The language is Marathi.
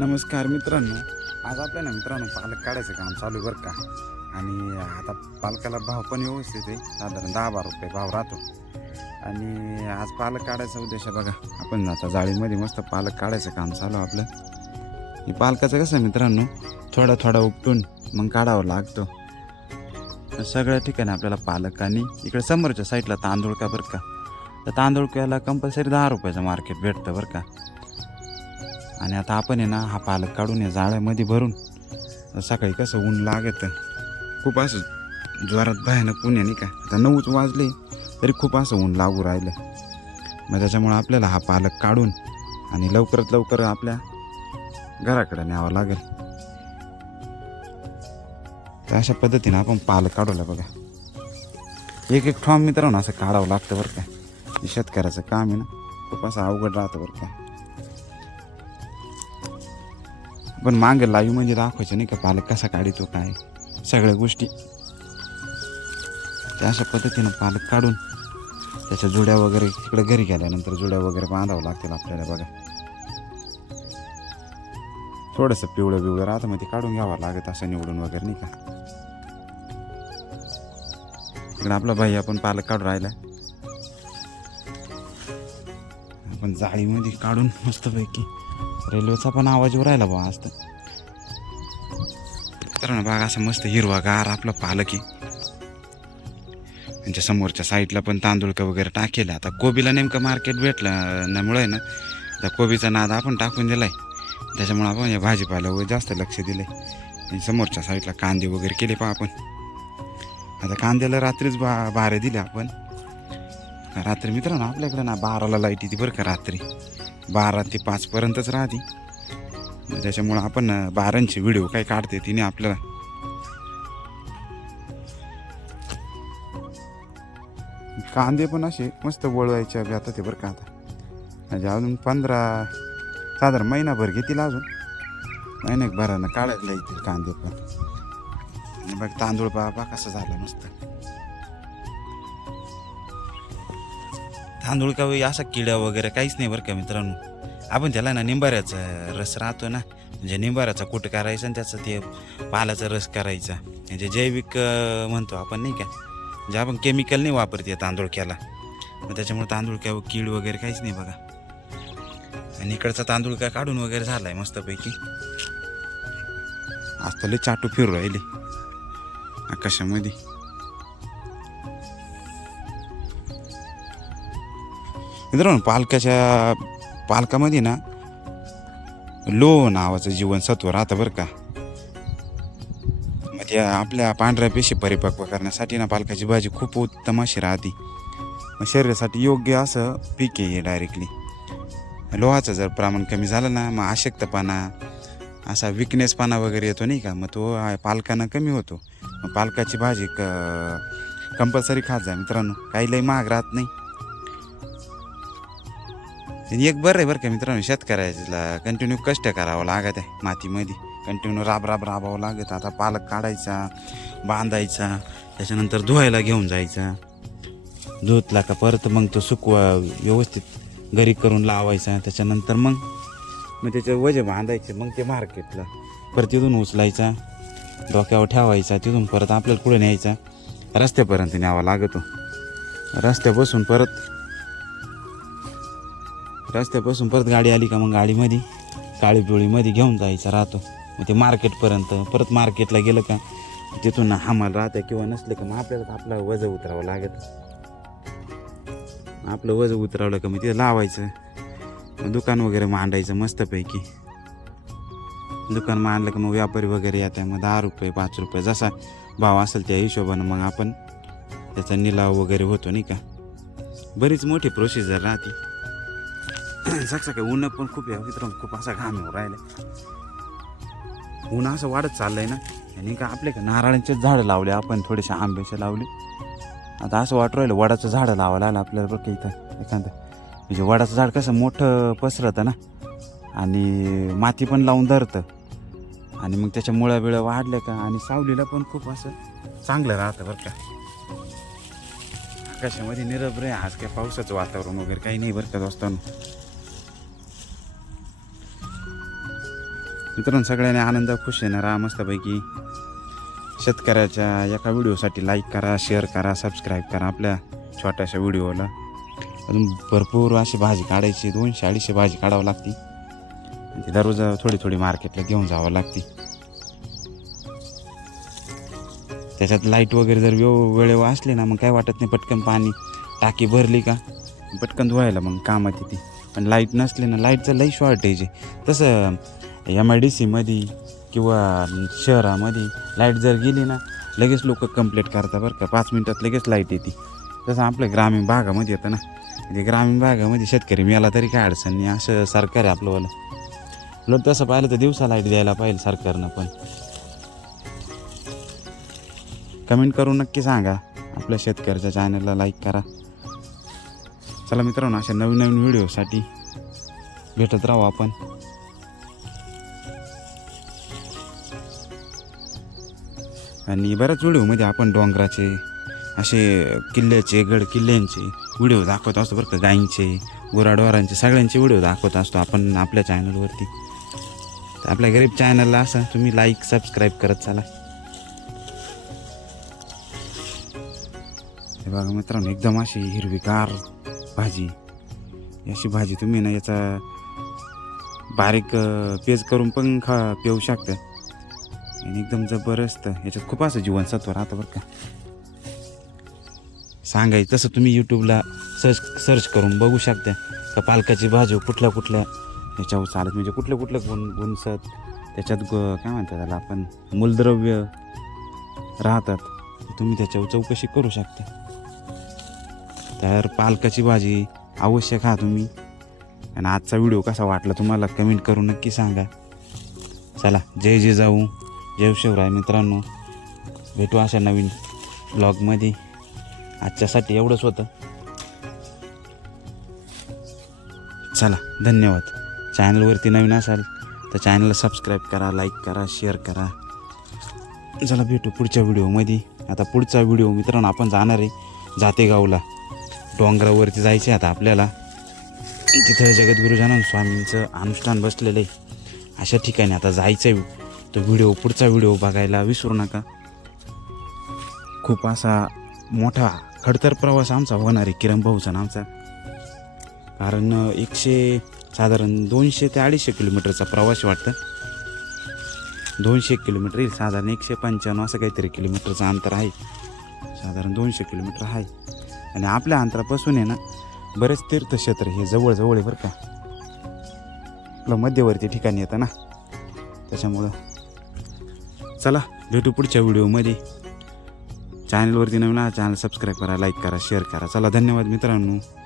नमस्कार मित्रांनो. आज आपल्या ना मित्रांनो पालक काढायचं काम चालू आहे बरं का. आणि आता पालकाला भाव पण व्यवस्थित आहे. साधारण दहा बारा रुपये भाव राहतो. आणि आज पालक काढायचा उद्देश आहे बघा. आपण आता जाळीमध्ये मस्त पालक काढायचं काम चालू आपलं. हे पालकाचं कसं आहे मित्रांनो? थोडा थोडा उपटून मग काढावं लागतो. सगळ्या ठिकाणी आपल्याला पालक आणि इकडे समोरच्या साईडला तांदूळ का बरं का? तर तांदूळ कंपल्सरी दहा रुपयाचं मार्केट भेटतं बरं का. आणि आता आपण आहे ना हा पालक काढून या जाळ्यामध्ये भरून सकाळी कसं ऊन लागत. खूप असं जोरात भयानक ऊन आहे नाही का? आता नऊच वाजले तरी खूप असं ऊन लागू राहिलं. मग त्याच्यामुळं आपल्याला हा पालक काढून आणि लवकरात लवकर आपल्या घराकडे न्यावं लागेल. तर अशा पद्धतीनं आपण पालक काढवला बघा. एक एक ठॉम मित्रांनो असं काढावं लागतं बरं का. शेतकऱ्याचं काम आहे ना खूप असं अवघड राहतं बरं का. पण मागं लाईव्ह म्हणजे दाखवायचं नाही का पालक कसा काढितो काय? सगळ्या गोष्टी. त्या अशा पद्धतीनं पालक काढून त्याच्या जुड्या वगैरे तिकडे घरी गेल्यानंतर जुड्या वगैरे बांधावं लागतील आपल्याला बघा. थोडंसं पिवळं बिवळं राहतं मग ते काढून घ्यावं लागत असं निवडून वगैरे नाही का? तिकडे आपला भाई आपण पालक काढून राहिला. आपण जाळीमध्ये काढून मस्तपैकी रेल्वेचा पण आवाज येऊ राहिला बा आज तर. मित्रांनो बघा असं मस्त हिरवागार आपलं पालक आहे त्यांच्या समोरच्या साईडला पण तांदूळ का वगैरे टाकेल. आता कोबीला नेमकं मार्केट भेटलं त्यामुळे ना त्या कोबीचा नाद आपण टाकून दिलाय. त्याच्यामुळे आपण या भाजीपाल्यावर जास्त लक्ष दिलंय. आहे समोरच्या साईडला कांदे वगैरे केले पहा आपण. आता कांद्याला रात्रीच बा बारे दिले आपण. रात्री मित्रांनो आपल्याकडे ना बाराला लाइट येते बरं का रात्री. बारा ते पाचपर्यंतच राहते. मग त्याच्यामुळं आपण बारांचे व्हिडिओ काय काढते तिने आपल्याला. कांदे पण असे मस्त वळवायचे बी आता ते बरं का आता. म्हणजे अजून पंधरा साधारण महिनाभर घेतील अजून. महिन्याभरानं काढायला येतील कांदे पण. आणि बघ तांदूळ बाबा कसं झालं मस्त. तांदूळ का होई असा किड्या वगैरे काहीच नाही बरं का मित्रांनो. आपण त्याला ना निंबाऱ्याचा रस राहतो ना. म्हणजे निंबाऱ्याचा कूट करायचा आणि त्याचा ते पालाचा रस करायचा. म्हणजे जैविक म्हणतो आपण नाही का. म्हणजे आपण केमिकल नाही वापरते तांदूळ केला मग त्याच्यामुळे तांदूळ काय कीड वगैरे काहीच नाही बघा. आणि इकडचा तांदूळ का काढून वगैरे झाला आहे मस्तपैकी. आज तर लय चाटू फिरू राहिले. आकाशामध्ये. मित्रांनो पालकाच्या पालकामध्ये ना लो नावाचं जीवनसत्व राहतं बरं का. मग ते आपल्या पांढऱ्या पेशी परिपक्व करण्यासाठी ना पालकाची भाजी खूप उत्तम अशी राहते. मग शरीरासाठी योग्य असं पीक आहे डायरेक्टली लोहाचं जर प्रमाण कमी झालं ना मग अशक्तपणा असा विकनेसपणा वगैरे येतो नाही का मग तो पालकानं कमी होतो. मग पालकाची भाजी क कंपल्सरी खात जा मित्रांनो. काही लई महाग राहत नाही. आणि एक बरं आहे बरं का मित्रांनो शेतकऱ्याला कंटिन्यू कष्ट करावं लागत आहे मातीमध्ये. कंटिन्यू राब राब राबावं लागत. आता पालक काढायचा बांधायचा त्याच्यानंतर धुवायला घेऊन जायचा. धुतला का परत मग तो सुकवा व्यवस्थित घरी करून लावायचा. त्याच्यानंतर मग मग त्याचे वजे बांधायचे मग ते मार्केटला परत तिथून उचलायचा डोक्यावर ठेवायचा तिथून परत आपल्याला कुठे न्यायचा. रस्त्यापर्यंत न्यावा लागतो. रस्त्यापासून परत रस्त्यापासून परत गाडी आली का मग गाडीमध्ये? काळी पिवळीमध्ये घेऊन जायचा राहतो. मग ते मार्केटपर्यंत परत मार्केटला गेलं का तिथून हमाल राहतं किंवा नसलं का मग आपल्याला आपलं वज उतरावं लागत. आपलं वज उतरवलं का मग तिथं लावायचं. दुकान वगैरे मांडायचं मस्तपैकी. दुकान मांडलं का मग व्यापारी वगैरे येतात मग दहा रुपये पाच रुपये जसा भाव असेल त्या हिशोबानं मग आपण त्याचा निलाव वगैरे होतो नाही का. बरीच मोठी प्रोसिजर राहते. सकाळी ऊन पण खूप आहे. मित्रांनो खूप असा घाम येऊ राहिला ऊन असं वाढत चाललंय ना. आणि का आपले का नारळांचे झाडं लावले आपण थोडेसे आंब्याचे लावले. आता असं वाटू राहिलं वडाचं झाडं लावायला आलं आपल्याला बघ इथं एखादं. म्हणजे वडाचं झाड कसं मोठं पसरतं ना. आणि माती पण लावून धरतं. आणि मग त्याच्या मुळ्या बिळ्या वाढल्या का आणि सावलीला पण खूप असं चांगलं राहतं बरं का. आकाशामध्ये निरभ्र आहे. आज काय पावसाचं वातावरण वगैरे काही नाही बरं का दोस्तांनो. मित्रांनो सगळ्यांनी आनंद खुश आहे राहा मस्तपैकी. शेतकऱ्याच्या एका व्हिडिओसाठी लाईक करा शेअर करा सबस्क्राईब करा आपल्या छोट्याशा व्हिडिओला. अजून भरपूर अशी भाजी काढायची दोनशे अडीचशे भाजी काढावं लागते. आणि ती दररोज थोडी थोडी मार्केटला घेऊन जावं लागते. त्याच्यात लाइट वगैरे जर व्यव वेळेवर असली ना मग काय वाटत नाही पटकन पाणी टाकी भरली का? पटकन धुवायला मग कामात येते. पण लाइट नसली ना लाईटचं लई शॉर्टेज आहे. तसं एम आय डी सीमध्ये किंवा शहरामध्ये लाइट जर गेली ना लगेच लोक कंप्लीट करतात बरं का. पाच मिनटात लगेच लाइट येते. तसं आपल्या ग्रामीण भागामध्ये येतं ना. म्हणजे ग्रामीण भागामध्ये शेतकरी मिळाला तरी काय अडचण नाही. असं सरकार आहे आपलंवालं लोक तसं पाहिलं तर दिवसा लाइट द्यायला पाहिजे सरकारनं पण. कमेंट करून नक्की सांगा. आपल्या शेतकऱ्याच्या चॅनलला लाईक करा. चला मित्रांनो अशा नवीन नवीन व्हिडिओसाठी भेटत राहू आपण. आणि बऱ्याच व्हिडिओमध्ये आपण डोंगराचे असे किल्ल्याचे गड किल्ल्यांचे व्हिडिओ दाखवत असतो बरं का गायींचे गुराडवारांचे सगळ्यांचे व्हिडिओ दाखवत असतो आपण आपल्या चॅनलवरती. तर आपल्या गरीब चॅनलला असं तुम्ही लाईक सबस्क्राईब करत चाला. हे बघा मित्रांनो एकदम अशी हिरवीगार भाजी. अशी भाजी तुम्ही ना याचा बारीक पेज करून पण खा पिऊ शकता. आणि एकदम जबरदस्त. याच्यात खूप असं जीवनसत्व राहतं बरं का. सांगायचं तसं तुम्ही यूट्यूबला सर्च सर्च करून बघू शकता का पालकाची भाजी कुठल्या कुठल्या याच्यावर चालत. म्हणजे कुठलं कुठलं गुण गुणसत त्याच्यात ग काय म्हणतात त्याला आपण मूलद्रव्य राहतात. तुम्ही त्याच्यावर चौकशी करू शकता. तर पालकाची भाजी अवश्य खा तुम्ही. आणि आजचा व्हिडिओ कसा वाटला तुम्हाला कमेंट करून नक्की सांगा. चला जय जय जाऊ जय शिवराय मित्रांनो. भेटू अशा नवीन ब्लॉगमध्ये आजच्यासाठी एवढंच होतं. चला धन्यवाद. चॅनलवरती नवीन असाल तर चॅनलला सबस्क्राईब करा लाईक करा शेअर करा. चला भेटू पुढच्या व्हिडिओमध्ये आता पुढचा व्हिडिओ मित्रांनो आपण जाणार आहे जातेगावला. डोंगरावरती जायचे आता आपल्याला. तिथं जगद्गुरुजानंद स्वामींचं अनुष्ठान बसलेलं आहे. अशा ठिकाणी आता जायचं आहे तो व्हिडिओ पुढचा व्हिडिओ बघायला विसरू नका. खूप असा मोठा खडतर प्रवास आमचा होणार आहे किरण भाऊचा आमचा. कारण एकशे साधारण दोनशे ते अडीचशे किलोमीटरचा प्रवास वाटतं. दोनशे किलोमीटर येईल साधारण एकशे पंच्याण्णव असं काहीतरी किलोमीटरचं अंतर आहे. साधारण दोनशे किलोमीटर आहे. आणि आपल्या अंतरापासून आहे ना बरेच तीर्थक्षेत्र हे जवळजवळ आहे बरं का. आपलं मध्यवर्ती ठिकाणी येतं ना. त्याच्यामुळं चला भेटू पुढच्या व्हिडिओमध्ये. चॅनलवरती नवीन चॅनल सबस्क्राईब करा लाईक करा शेअर करा. चला धन्यवाद मित्रांनो.